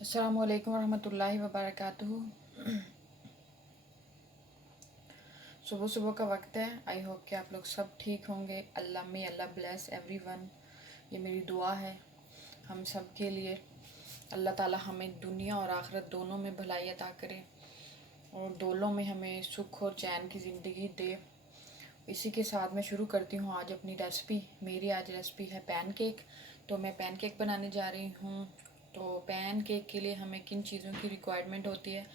अस्सलामुअलैकुम वरहमतुल्लाहि वबरकातुहू। सुबह सुबह का वक्त है। आई होप कि आप लोग सब ठीक होंगे। अल्लाह ब्लेस एवरीवन। ये मेरी दुआ है हम सब के लिए। अल्लाह ताला हमें दुनिया और आखिरत दोनों में भलाई अता करे और दोनों में हमें सुख और चैन की ज़िंदगी दे। इसी के साथ मैं शुरू करती हूँ आज अपनी रेसिपी। मेरी आज रेसिपी है पैनकेक। तो मैं पैनकेक बनाने जा रही हूँ। तो पैनकेक के लिए हमें किन चीज़ों की रिक्वायरमेंट होती है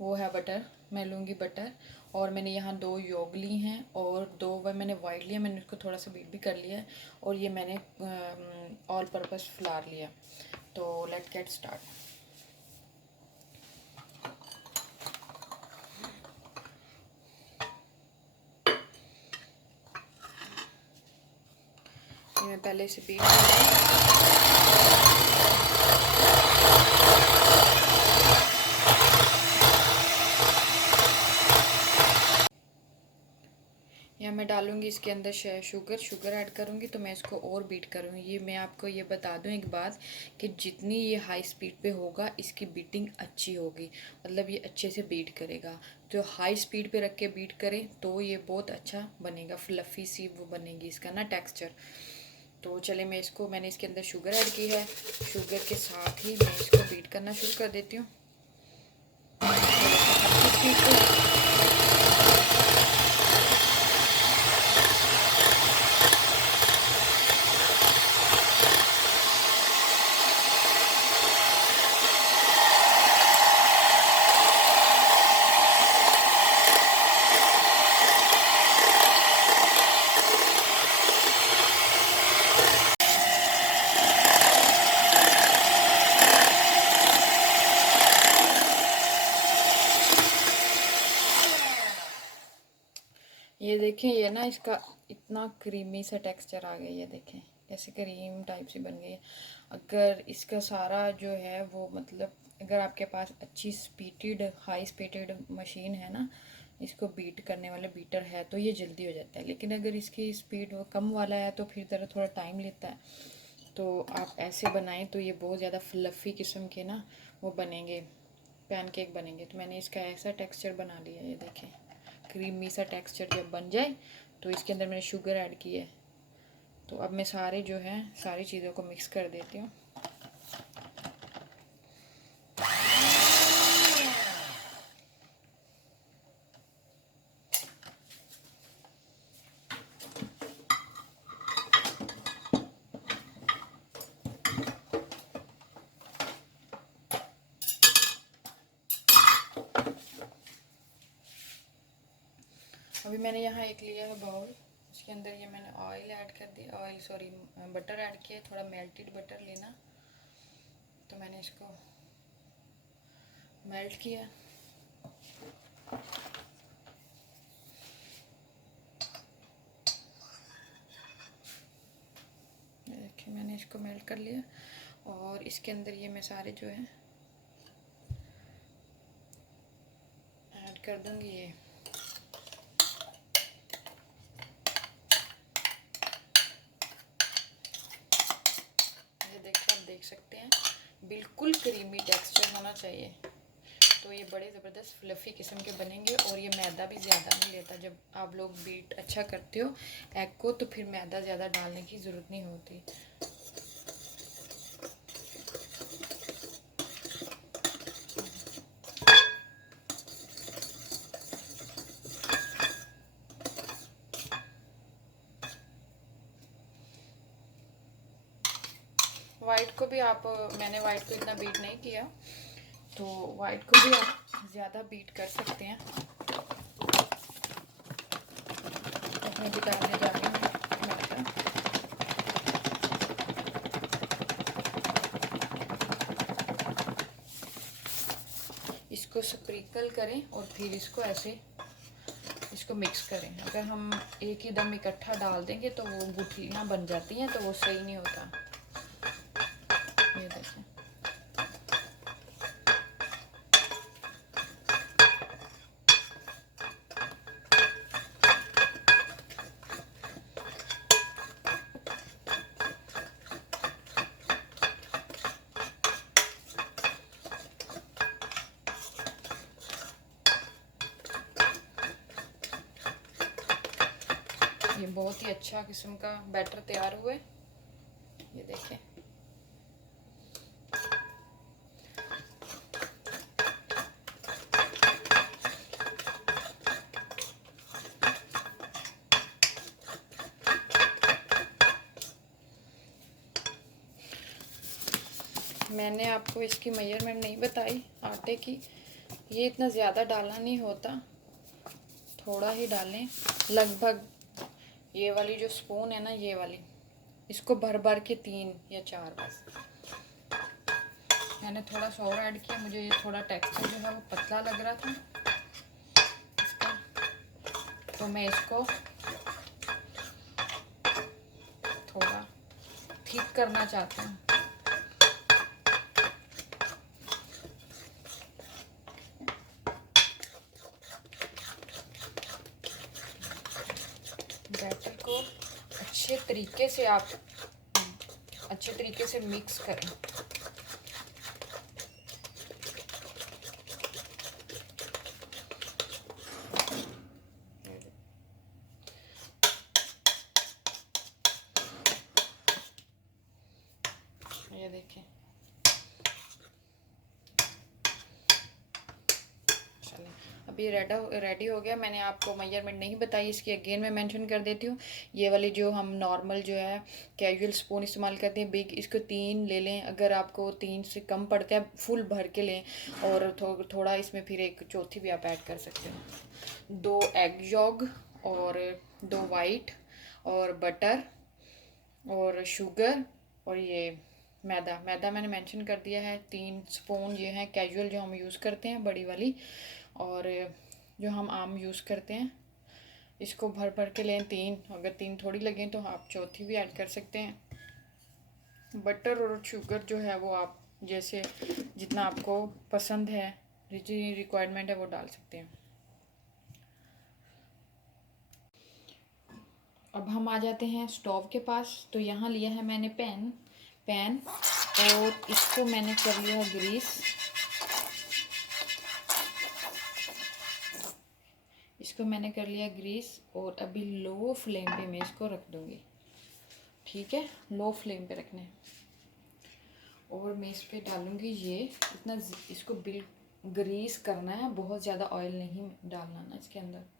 वो है बटर। मैं लूँगी बटर और मैंने यहाँ 2 योग ली हैं और 2 वह मैंने वाइट लिया। मैंने उसको थोड़ा सा बीट भी कर लिया है और ये मैंने ऑल पर्पस फ्लावर लिया। तो लेट्स गेट स्टार्ट। ये मैं पहले से बीट या मैं डालूंगी इसके अंदर शुगर ऐड करूंगी। तो मैं इसको और बीट करूंगी। ये मैं आपको ये बता दूं एक बात कि जितनी ये हाई स्पीड पे होगा इसकी बीटिंग अच्छी होगी, मतलब ये अच्छे से बीट करेगा। तो हाई स्पीड पे रख के बीट करें तो ये बहुत अच्छा बनेगा, फ्लफ़ी सी वो बनेगी इसका ना टेक्स्चर। तो चले मैंने इसके अंदर शुगर ऐड की है। शुगर के साथ ही मैं इसको बीट करना शुरू कर देती हूँ। ये देखें, ये ना इसका इतना क्रीमी सा टेक्सचर आ गया। ये देखें जैसे क्रीम टाइप से बन गई है। अगर इसका सारा जो है वो मतलब अगर आपके पास अच्छी स्पीडेड हाई स्पीडेड मशीन है ना, इसको बीट करने वाले बीटर है तो ये जल्दी हो जाता है। लेकिन अगर इसकी स्पीड कम वाला है तो फिर ज़रा थोड़ा टाइम लेता है। तो आप ऐसे बनाएं तो ये बहुत ज़्यादा फ्लफ़ी किस्म के ना वो बनेंगे, पैनकेक बनेंगे। तो मैंने इसका ऐसा टेक्सचर बना लिया। ये देखें क्रीमी सा टेक्सचर जब बन जाए तो इसके अंदर मैंने शुगर ऐड की है। तो अब मैं सारी चीज़ों को मिक्स कर देती हूँ। अभी मैंने यहाँ एक लिया है बाउल। इसके अंदर ये मैंने ऑयल ऐड कर दिया, बटर ऐड किया। थोड़ा मेल्टेड बटर लेना। तो मैंने इसको मेल्ट किया। देखिए मैंने इसको मेल्ट कर लिया और इसके अंदर ये मैं सारे जो है ऐड कर दूँगी। ये देखिए आप देख सकते हैं बिल्कुल क्रीमी टेक्सचर होना चाहिए। तो ये बड़े ज़बरदस्त फ्लफ़ी किस्म के बनेंगे और ये मैदा भी ज़्यादा नहीं लेता। जब आप लोग बीट अच्छा करते हो एग को तो फिर मैदा ज़्यादा डालने की ज़रूरत नहीं होती। मैंने वाइट को इतना बीट नहीं किया, तो वाइट को भी आप ज़्यादा बीट कर सकते हैं। मैं भी डालने जा रही हूँ मैदा। इसको स्प्रिंकल करें और फिर इसको मिक्स करें। अगर हम एक ही दम इकट्ठा डाल देंगे तो वो गुठलियाँ बन जाती हैं, तो वो सही नहीं होता। ये देखें ये बहुत ही अच्छा किस्म का बैटर तैयार हुआ है, ये देखें। मैंने आपको इसकी मेजरमेंट नहीं बताई आटे की, ये इतना ज़्यादा डालना नहीं होता, थोड़ा ही डालें। लगभग ये वाली जो स्पून है ना, ये वाली, इसको भर भर के 3 या 4 बस। मैंने थोड़ा सा और ऐड किया, मुझे ये थोड़ा टेक्सचर जो है वो पतला लग रहा था इसका, तो मैं इसको थोड़ा ठीक करना चाहती हूँ। बैटर को अच्छे तरीके से मिक्स करें। ये देखें, अब ये रेडी हो गया। मैंने आपको मेजरमेंट नहीं बताई इसकी, अगेन मैं मेंशन कर देती हूँ। ये वाली जो हम नॉर्मल जो है कैजुअल स्पून इस्तेमाल करते हैं बिग, इसको 3 ले लें। अगर आपको 3 से कम पड़ता है फुल भर के लें, और थोड़ा इसमें फिर एक चौथी भी आप ऐड कर सकते हो। 2 एग यॉग और 2 वाइट और बटर और शुगर और ये मैदा मैंने मेंशन कर दिया है। 3 स्पून ये हैं कैजुअल जो हम यूज़ करते हैं, बड़ी वाली, और जो हम आम यूज़ करते हैं। इसको भर भर के लें 3, अगर 3 थोड़ी लगें तो आप चौथी भी ऐड कर सकते हैं। बटर और शुगर जो है वो आप जैसे जितना आपको पसंद है, जितनी रिक्वायरमेंट है वो डाल सकते हैं। अब हम आ जाते हैं स्टोव के पास। तो यहाँ लिया है मैंने पैन और इसको मैंने कर लिया है ग्रीस। इसको मैंने कर लिया ग्रीस और अभी लो फ्लेम पे मैं इसको रख दूँगी। ठीक है, लो फ्लेम पे रखना है। और मैं इस पे डालूँगी ये इतना, इसको ग्रीस करना है, बहुत ज़्यादा ऑयल नहीं डालना ना इसके अंदर।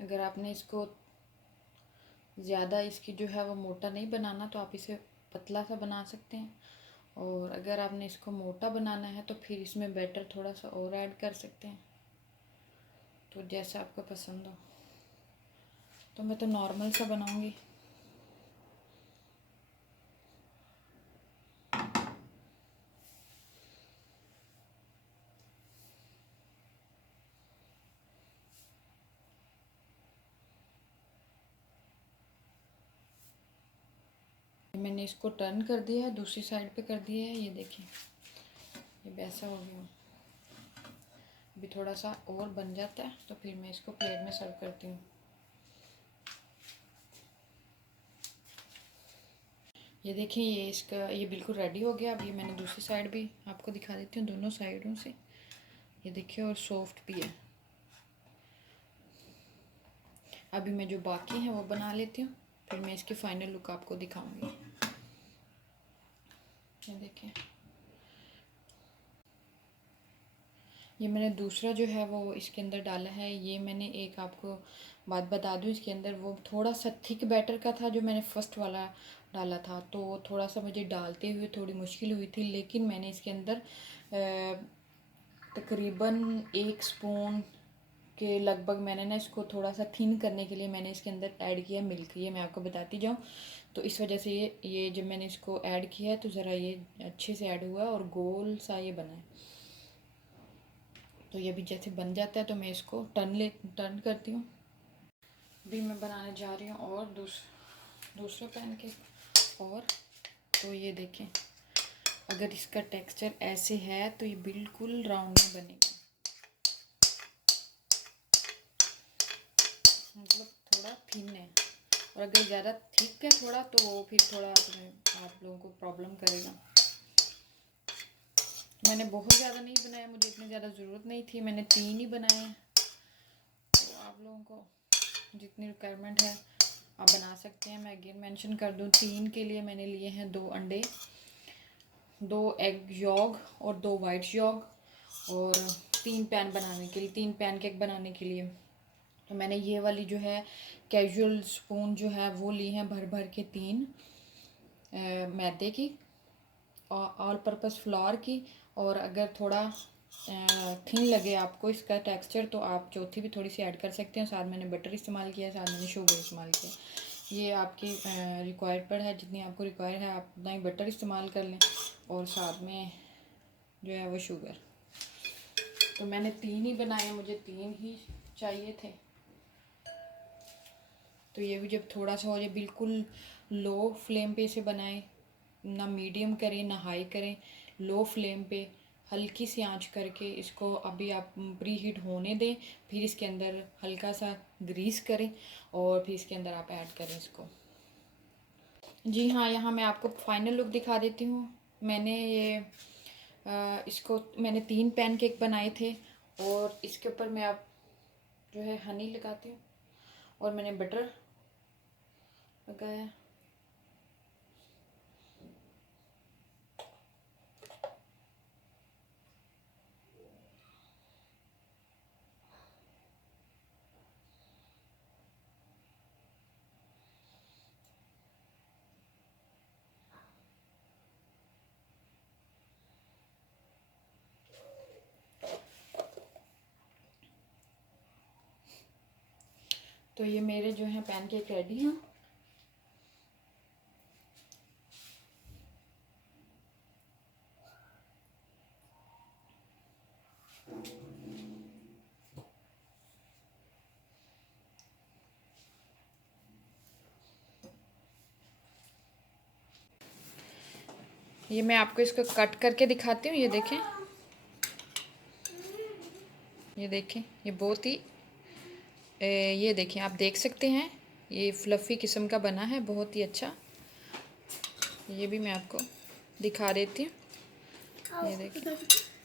अगर आपने इसको ज़्यादा इसकी जो है वो मोटा नहीं बनाना तो आप इसे पतला सा बना सकते हैं, और अगर आपने इसको मोटा बनाना है तो फिर इसमें बैटर थोड़ा सा और ऐड कर सकते हैं, तो जैसा आपको पसंद हो। तो मैं तो नॉर्मल सा बनाऊंगी। मैंने इसको टर्न कर दिया है, दूसरी साइड पे कर दिया है, ये देखिए ये वैसा हो गया। अभी थोड़ा सा और बन जाता है तो फिर मैं इसको प्लेट में सर्व करती हूँ। ये देखिए ये बिल्कुल रेडी हो गया। अभी मैंने दूसरी साइड भी आपको दिखा देती हूँ, दोनों साइडों से। ये देखिए, और सॉफ्ट भी है। अभी मैं जो बाकी हैं वो बना लेती हूँ, फिर मैं इसकी फाइनल लुक आपको दिखाऊंगी। ये देखिए, ये मैंने दूसरा जो है वो इसके अंदर डाला है। ये मैंने एक आपको बात बता दूँ, इसके अंदर वो थोड़ा सा थिक बैटर का था जो मैंने फर्स्ट वाला डाला था, तो थोड़ा सा मुझे डालते हुए थोड़ी मुश्किल हुई थी, लेकिन मैंने इसके अंदर तकरीबन 1 स्पून के लगभग मैंने ना इसको थोड़ा सा थिन करने के लिए मैंने इसके अंदर ऐड किया मिल्क। ये मैं आपको बताती जाऊँ। तो इस वजह से ये जब मैंने इसको ऐड किया है तो ज़रा ये अच्छे से ऐड हुआ है और गोल सा ये बना है। तो ये भी जैसे बन जाता है तो मैं इसको टर्न करती हूँ। अभी मैं बनाने जा रही हूँ और दूसरे पैनकेक। और तो ये देखें, अगर इसका टेक्सचर ऐसे है तो ये बिल्कुल राउंड नहीं बनेगा, मतलब थोड़ा थिन है। और अगर ज़्यादा थिक है थोड़ा तो वो फिर थोड़ा आप लोगों को प्रॉब्लम करेगा। मैंने बहुत ज़्यादा नहीं बनाया, मुझे इतनी ज़्यादा ज़रूरत नहीं थी, मैंने 3 ही बनाए हैं। तो आप लोगों को जितनी रिक्वायरमेंट है आप बना सकते हैं। मैं अगेन मेंशन कर दूं, 3 के लिए मैंने लिए हैं 2 अंडे, 2 एग यॉग और 2 वाइट यॉग, और 3 पैनकेक बनाने के लिए। तो मैंने ये वाली जो है कैजुअल स्पून जो है वो ली हैं भर भर के 3 मैदे की ऑल पर्पस फ्लोर की। और अगर थोड़ा थिन लगे आपको इसका टेक्सचर तो आप चौथी भी थोड़ी सी ऐड कर सकते हैं। साथ मैंने बटर इस्तेमाल किया, साथ मैंने शुगर इस्तेमाल किया। ये आपकी रिक्वायर्ड पर है, जितनी आपको रिक्वायर है आप उतना ही बटर इस्तेमाल कर लें और साथ में जो है वो शुगर। तो मैंने 3 ही बनाए, मुझे 3 ही चाहिए थे। तो ये भी जब थोड़ा सा हो जाए, बिल्कुल लो फ्लेम पे इसे बनाएं, ना मीडियम करें ना हाई करें, लो फ्लेम पे हल्की सी आंच करके इसको अभी आप प्री हीट होने दें। फिर इसके अंदर हल्का सा ग्रीस करें और फिर इसके अंदर आप ऐड करें इसको। जी हाँ, यहाँ मैं आपको फाइनल लुक दिखा देती हूँ। मैंने इसको मैंने 3 पैनकेक बनाए थे और इसके ऊपर मैं आप जो है हनी लगाती हूँ और मैंने बटर लगाया। तो ये मेरे जो हैं पैनकेक रेडी हैं। ये मैं आपको इसको कट करके दिखाती हूँ। ये देखें, ये देखें, ये बहुत ही ये देखें, आप देख सकते हैं ये फ्लफ़ी किस्म का बना है, बहुत ही अच्छा। ये भी मैं आपको दिखा देती हूँ, ये देखें।